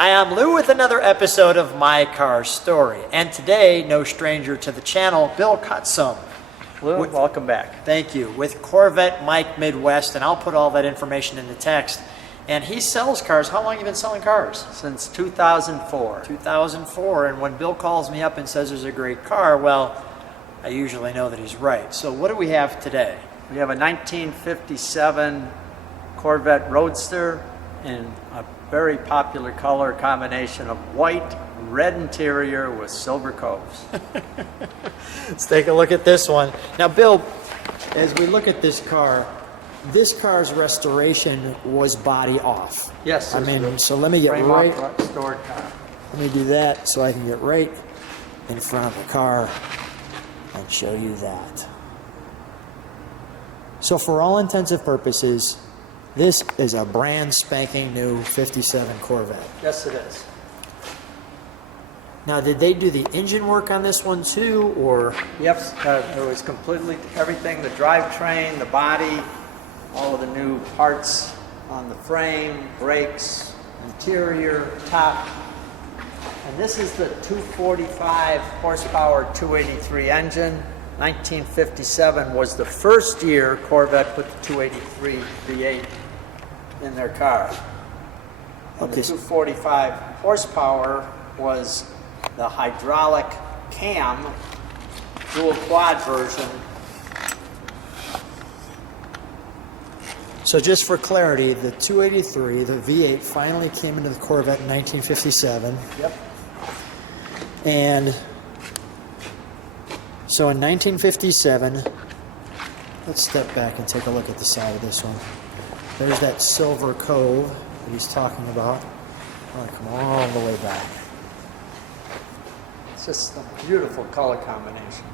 Hi, I'm Lou with another episode of My Car Story. And today, no stranger to the channel, Bill Kotzum. Lou, welcome back. Thank you. With Corvette Mike Midwest, and I'll put all that information in the text. And he sells cars. How long have you been selling cars? Since 2004. 2004. And when Bill calls me up and says there's a great car, well, I usually know that he's right. So what do we have today? We have a 1957 Corvette Roadster in a very popular color combination of white, red interior with silver coves. Let's take a look at this one. Now, Bill, as we look at this car's restoration was body off. Yes. I mean, so let me get right. Stored car. Let me do that so I can get right in front of the car and show you that. So for all intents and purposes, this is a brand spanking new 57 Corvette. Yes, it is. Now, did they do the engine work on this one too, or? Yep, it was completely everything, the drivetrain, the body, all of the new parts on the frame, brakes, interior, top. And this is the 245 horsepower 283 engine. 1957 was the first year Corvette put the 283 V8 in their car. And the 245 horsepower was the hydraulic cam dual quad version. So just for clarity, the 283, the V8, finally came into the Corvette in 1957. Yep. And so in 1957, let's step back and take a look at the side of this one. There's that silver cove that he's talking about. I want to come all the way back. It's just a beautiful color combination.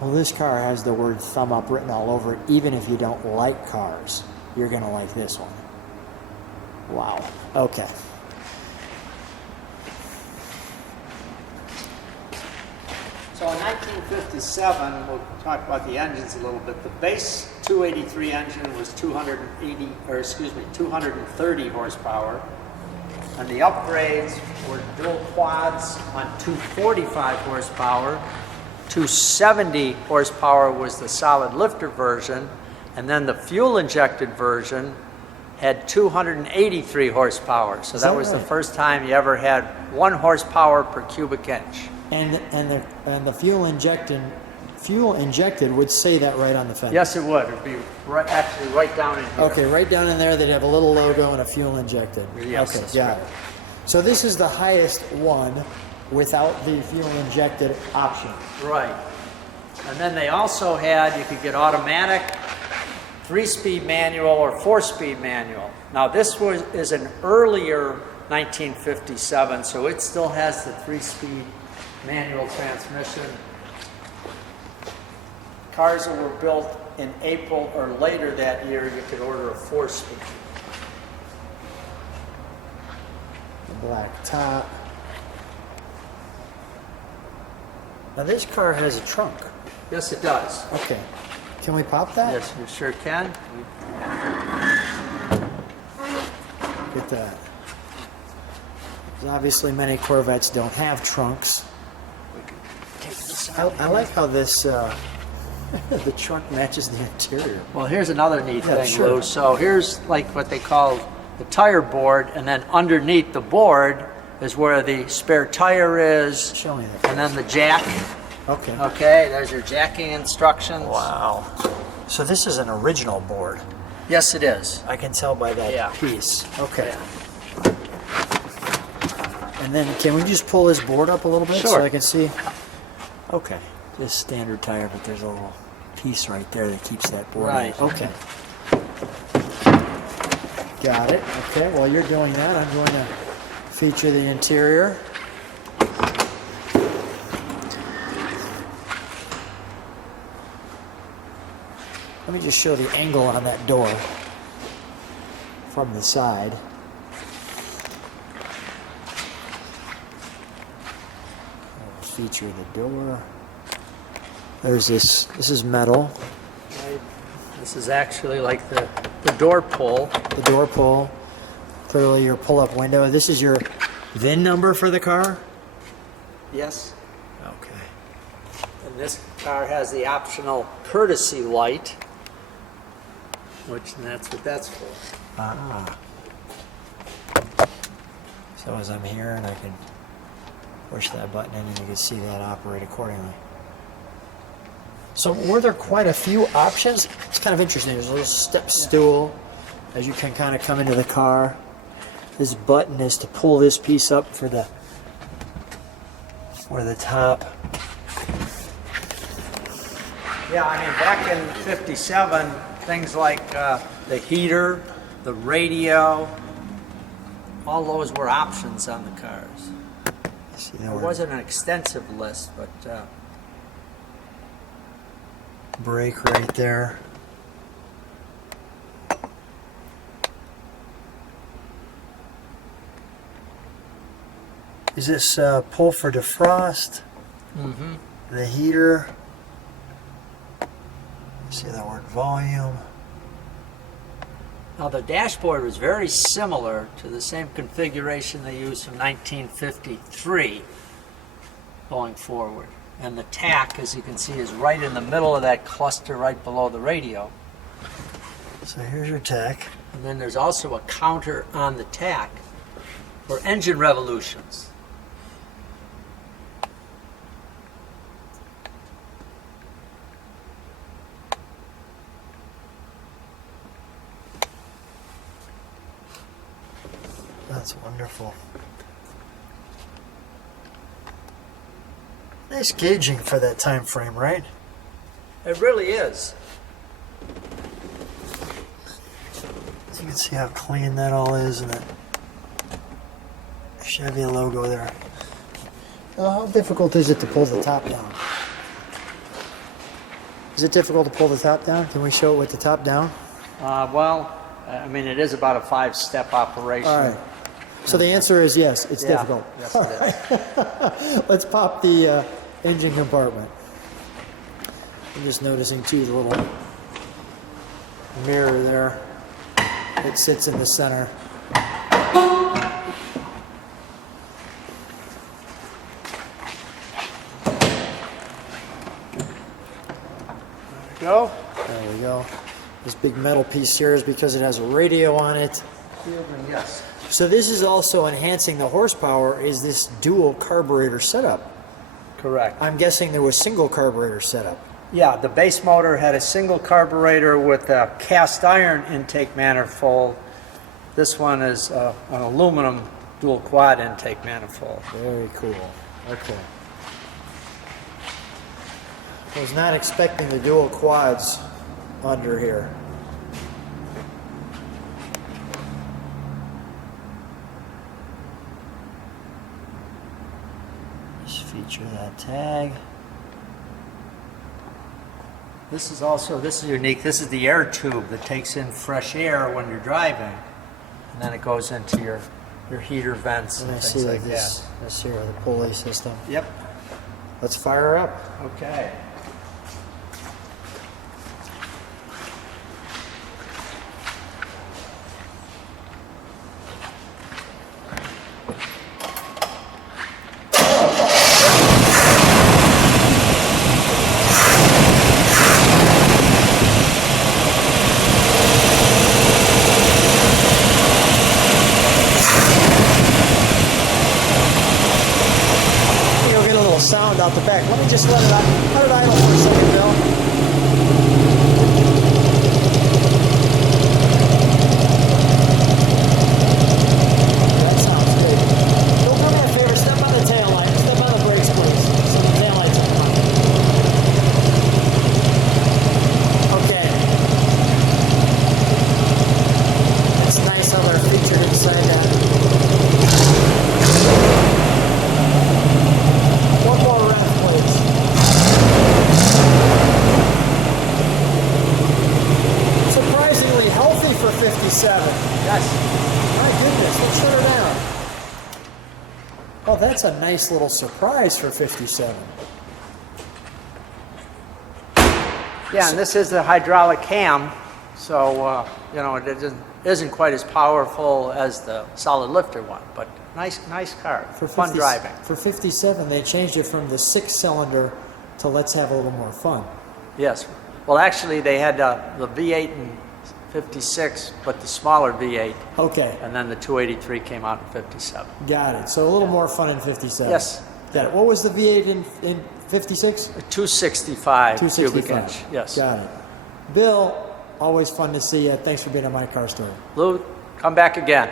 Well, this car has the word thumb up written all over it. Even if you don't like cars, you're going to like this one. Wow. Okay. So in 1957, we'll talk about the engines a little bit. The base 283 engine was 230 horsepower. And the upgrades were dual quads on 245 horsepower. 270 horsepower was the solid lifter version. And then the fuel injected version had 283 horsepower. So that was the first time you ever had 1 horsepower per cubic inch. And the fuel injected would say that right on the fender. Yes, it would. It'd be actually right down in here. Okay, right down in there, they'd have a little logo and a fuel injected. Yes, okay, got it. So this is the highest one without the fuel injected option. Right. And then they also had, you could get automatic, 3-speed manual or 4-speed manual. Now this is an earlier 1957, so it still has the 3-speed manual transmission. Cars that were built in April or later that year, you could order a 4-speed. The black top. Now this car has a trunk. Yes, it does. Okay. Can we pop that? Yes, you sure can. Get that. Obviously, many Corvettes don't have trunks. I like how this the trunk matches the interior. Well, here's another neat thing, sure. Lou. So here's like what they call the tire board, and then underneath the board is where the spare tire is. Show me that. And then the jack. Okay. Okay, there's your jacking instructions. Wow. So this is an original board. Yes, it is. I can tell by that piece. Okay. Yeah. And then can we just pull this board up a little bit so Sure. I can see? Okay. Just standard tire, but there's a little piece right there that keeps that board Right. in. Okay. Got it. Okay, while you're doing that, I'm going to feature the interior. Let me just show the angle on that door from the side. I'll feature the door. There's this is metal. Right. This is actually like the door pull. The door pull. Clearly your pull-up window. This is your VIN number for the car? Yes. Okay. And this car has the optional courtesy light, which that's what that's for. Ah. So as I'm here and I can push that button in and you can see that operate accordingly. So were there quite a few options? It's kind of interesting. There's a little step stool as you can kind of come into the car. This button is to pull this piece up for the top. Yeah, I mean, back in '57, things like the heater, the radio, all those were options on the cars. See, It wasn't an extensive list, but brake right there. Is this pull for defrost? mm-hmm. The heater. See that word volume. Now the dashboard was very similar to the same configuration they used from 1953 going forward. And the tack, as you can see, is right in the middle of that cluster right below the radio. So here's your tack. And then there's also a counter on the tack for engine revolutions. That's wonderful. Nice gauging for that time frame, right? It really is. So you can see how clean that all is and that Chevy logo there. How difficult is it to pull the top down? Is it difficult to pull the top down? Can we show it with the top down? Well, I mean, it is about a 5-step operation. All right. So the answer is yes, it's Yeah, difficult. yes, it is. Let's pop the engine compartment. I'm just noticing too the little mirror there. It sits in the center. Go. There we go. This big metal piece here is because it has a radio on it. Yes. So this is also enhancing the horsepower, is this dual carburetor setup. Correct. I'm guessing there was single carburetor setup. Yeah, the base motor had a single carburetor with a cast iron intake manifold. This one is an aluminum dual quad intake manifold. Very cool. Okay. I was not expecting the dual quads under here. Just feature that tag. This is unique. This is the air tube that takes in fresh air when you're driving, and then it goes into your heater vents And and I see things that like this here, the pulley system. that. Yep. Let's fire up. Okay. You'll get a little sound out the back. Let me just let it idle for a second, Bill. That sounds good. Bill, do me a favor, step on the tail light. Step on the brakes, please. So the tail lights are on. Okay. It's nice how they're featured inside that. One more rev, please. Surprisingly healthy for 57. Yes. My goodness, let's shut her down. Oh, that's a nice little surprise for 57. Yeah, and this is the hydraulic cam. So, you know, it isn't quite as powerful as the solid lifter one, but nice car, fun driving. For 57, they changed it from the 6-cylinder to let's have a little more fun. Yes. Well, actually, they had the V8 in 56, but the smaller V8, Okay, and then the 283 came out in 57. got it. So a little more fun in 57. Yes. Got it. What was the V8 in 56? 265 cubic 265. inch. Yes. Got it. Bill, always fun to see you. Thanks for being on My Car Story. Lou, come back again.